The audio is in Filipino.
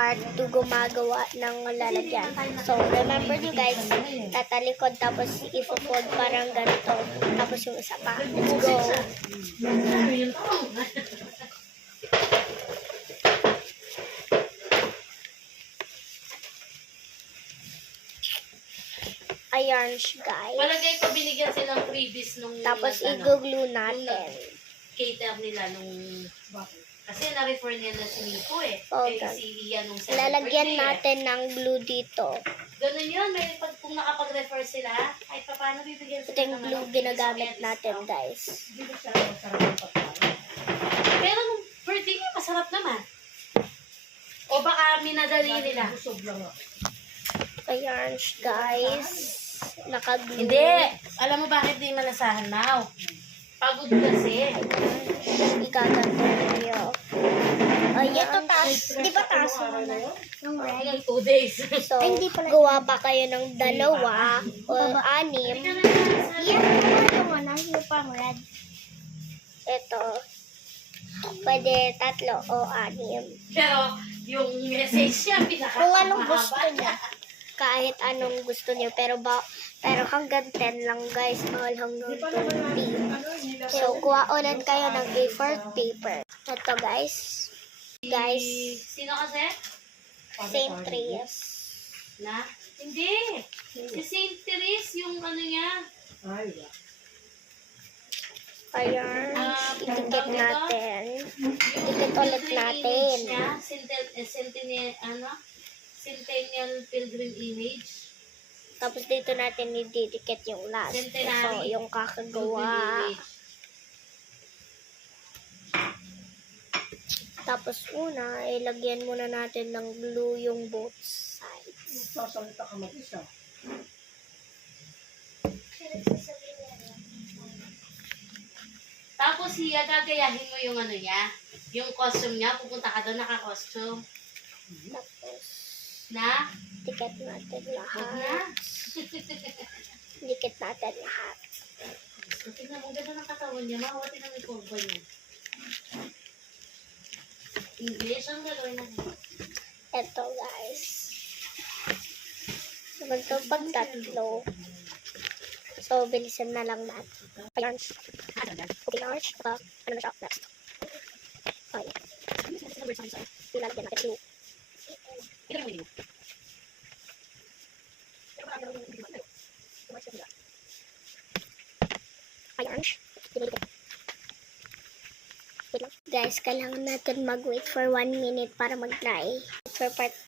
part 2 gumagawa ng lalagyan. So, remember nyo guys, tatalikod tapos ipo-fold parang ganito. Tapos yung isa pa. Let's go! Ayan guys. Palagay ko binigyan silang freebies nung Tapos i-glue natin. Cater nila nung kasi na-refer niya na si Nico eh. Okay. Kaya si Ian nung Lalagyan natin ng glue dito. Ganun yun. May, kung nakapag-refer sila, ay paano bibigyan sila Ito yung glue ginagamit natin guys. Pero nung birthday niya, masarap naman. O baka minadali nila. Ayan guys. Naka-glue. Hindi. Alam mo bakit di malasahan now? Pagod kasi. Ikaganto niyo. Ayan. Ito taas. Di ba taas yung red? Hanggang 2 days. So, gawa pa kayo ng dalawa o 6. Yung pang red. Ito. Pwede 3 o 6. Pero yung message niya, pinaka Kung anong gusto niya. Kahit anong gusto niyo. Pero hanggang 10 lang guys. Bawal hanggang 20. So, kuha-unan kayo ng A4 paper. Ito guys. Guys, Sino kasi? Saint Therese. Na? Hindi. Si Saint Therese, yung ano niya. Ayan. Itikit natin. Itikit ulit natin. Centennial Pilgrim Image. Tapos dito natin ididikit yung last. So, yung kakagawa. Tapos una, ilagyan muna natin ng glue yung both sides. Sasalita ka mag-isa. Tapos siya, gagayahin mo yung ano niya. Yung costume niya, pupunta ka doon naka-costume. Tapos, Na? dikit natin Huwag lahat. na. Dikit natin lahat. Tingnan mo, ganda ng katawan niya. Mahawati ng may kurba niya. English ang gagawin natin. Eto guys. Ganito pag 3. So, bilisan na lang natin. Ayan. Okay, large. Ano na siya? Next. Ayan. Ilalagyan natin glue. Ayan. Wait lang. Guys, kailangan natin mag-wait for 1 minute para mag-dry. For part